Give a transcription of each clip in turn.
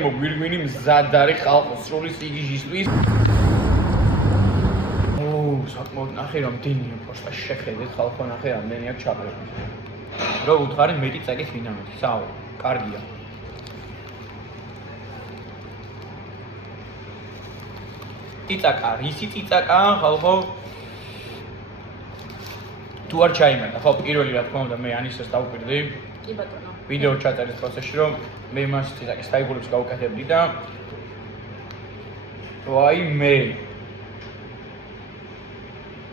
გვირგვინი მზად არის ხალხო სრული სიგიჟისთვის. საკმაოდ ნახე რამდენია პოშტაში შეხედეთ ხალხო ნახე რამდენი აქვს ჩაყრებული. რო უთხარი მეტი წაკის დინამიკი, საო, კარგია. წიწაკა, რისი წიწაკაა ხალხო? თუ არ ჩაიმართა, ხო, პირველი რა თქმა უნდა მე ანისას დავუკვირდი. კი ბატონო. ვიდეო ჩაწერის პროცესში რომ მე მას წიწაკის ფაიგულებს გავუკეთებდი და ვაიმე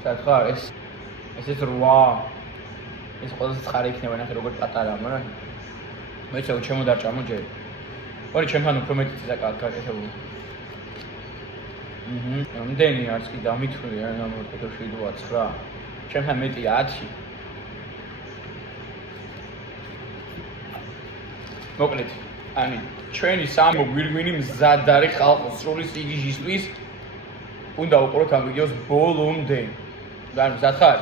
სათხარ ესეც 8 ეს ყველაზე ცხარი იქნება ნახე როგორ პატარაა მაგრამ მეც ჩემო დარჭამო ჯერ ორი ჩემთან უფრო მეტი წიწაკაა გაკეთებული ამდენი არც კი დამითვლი ან ამ 7-9 ჩემთან მეტი 10 მოკლედ ani ჩვენი სამო გვირგვინი მზად არის ხალხო სრული სიგიჟისთვის უნდა უყუროთ ამ ვიდეოს ბოლომდე და მზად ხარ?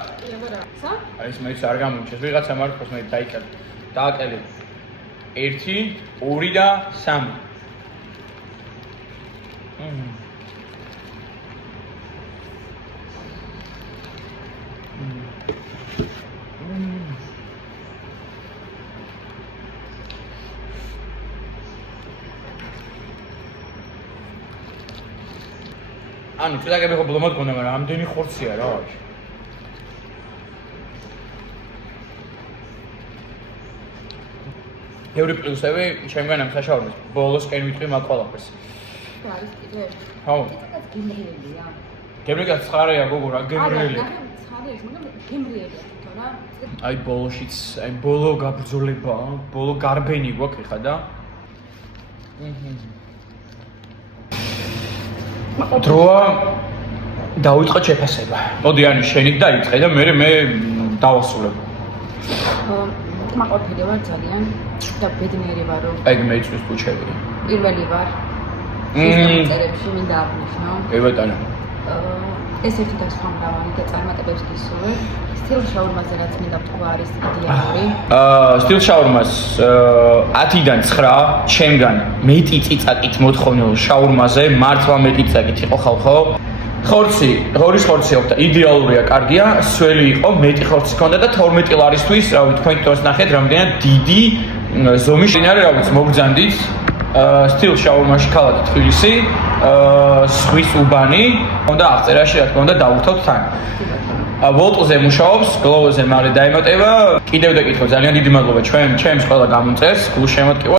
აი ეს მეც არ გამომჩეს ვიღაცა მარკოს მე დააკელე 1 2 და 3 ანუ წაგები ხო ბლომად გქონდა მაგრამ ამდენი ხორცია რა ვაჟი ევრი პლუსები ჩემგან ამ საშუალებას ბოლოსკენ ვიტყვი მაგ ყველაფერს რა არის კიდე? ხო ცოტა გემრიელია გემრიელი ცხარეა გოგო რა გემრიელი არა ცხარეა მაგრამ გემრიელია თვითონ რა აი ბოლოშიც აი ბოლო გაბრძოლება ბოლო გარბენი გვაქვს ხა და დროა დავიწყო შეფასება. მოდი ანუ შენით დაიწყე და მე დავასრულებ. მაყოფილი ვარ ძალიან და ბედნიერი ვარ რომ ეგ მეწვის პუჩები. პირველი ვარ. სისტემწერებში მინდა აღნიშნო. კი ბატონო. ეს ერთი და სხვა მრავალი და წარმატებებს გისურვებ. სტილ შაურმაზე რაც მინდა ვთქვა არის იდეალური. სტილ შაურმას 10-დან 9 ჩემგან მეტი წიწაკით მოთხოვნილ შაურმაზე მართლა მეტი წიწაკით იყო ხალხო. ხორცი, ღორის ხორცი აქვს და იდეალურია, კარგია, სველი იყო, მეტი ხორცი ჰქონდა და 12 ლარისთვის, რავი, თქვენ თვითონ ნახეთ, რამდენად დიდი ზომის შინარე, რა ვიცი, მობრძანდით. სტილ შაურმაში ქალაქი თბილისი, ზღვის უბანი, უნდა აღწერაში, რა თქმა უნდა, დავუთავთ თან. ვოლტზე მუშაობს, გლოვოზე მალე დაემატება. კიდევ და კითხო, ძალიან დიდი მადლობა ჩემს ყველა გამომწერს, გულ შემოტკივა.